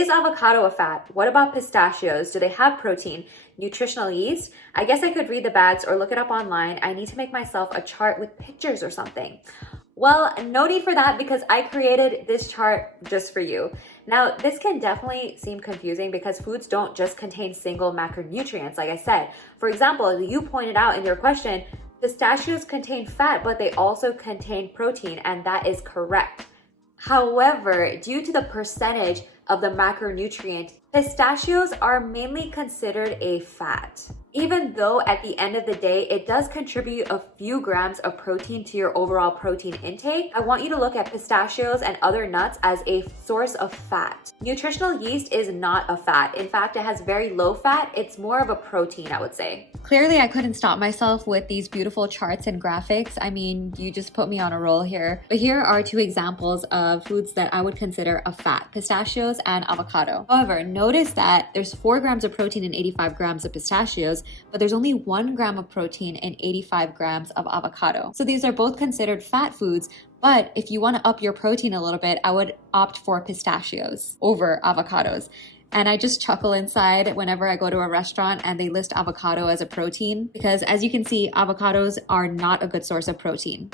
Is avocado a fat? What about pistachios? Do they have protein? Nutritional yeast? I guess I could read the bags or look it up online. I need to make myself a chart with pictures or something. Well, no need for that because I created this chart just for you. Now, this can definitely seem confusing because foods don't just contain single macronutrients, like I said. For example, you pointed out in your question, pistachios contain fat, but they also contain protein, and that is correct. However, due to the percentage of the macronutrient, pistachios are mainly considered a fat. Even though at the end of the day, it does contribute a few grams of protein to your overall protein intake, I want you to look at pistachios and other nuts as a source of fat. Nutritional yeast is not a fat. In fact, it has very low fat. It's more of a protein, I would say. Clearly, I couldn't stop myself with these beautiful charts and graphics. I mean, you just put me on a roll here. But here are two examples of foods that I would consider a fat: pistachios and avocado. However, notice that there's 4 grams of protein in 85 grams of pistachios, but there's only 1 gram of protein in 85 grams of avocado. So these are both considered fat foods, but if you want to up your protein a little bit, I would opt for pistachios over avocados. And I just chuckle inside whenever I go to a restaurant and they list avocado as a protein, because as you can see, avocados are not a good source of protein.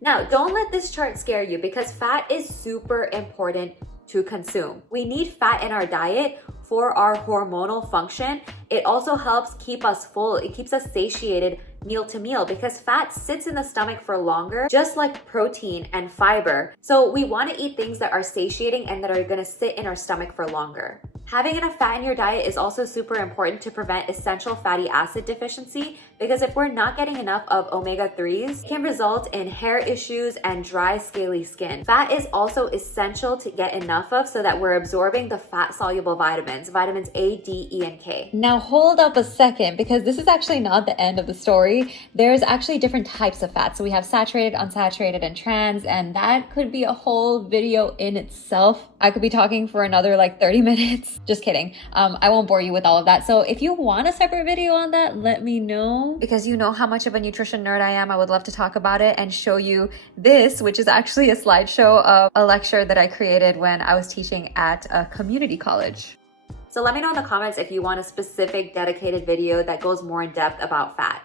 Now, don't let this chart scare you because fat is super important to consume. We need fat in our diet for our hormonal function. It also helps keep us full. It keeps us satiated meal to meal because fat sits in the stomach for longer, just like protein and fiber. So we want to eat things that are satiating and that are going to sit in our stomach for longer. Having enough fat in your diet is also super important to prevent essential fatty acid deficiency, because if we're not getting enough of omega-3s, it can result in hair issues and dry, scaly skin. Fat is also essential to get enough of so that we're absorbing the fat-soluble vitamins A, D, E, and K. Now hold up a second, because this is actually not the end of the story. There's actually different types of fat. So we have saturated, unsaturated, and trans, and that could be a whole video in itself. I could be talking for another like 30 minutes. Just kidding. I won't bore you with all of that. So if you want a separate video on that, let me know, because you know how much of a nutrition nerd I am. I would love to talk about it and show you this, which is actually a slideshow of a lecture that I created when I was teaching at a community college. So let me know in the comments if you want a specific dedicated video that goes more in depth about fat.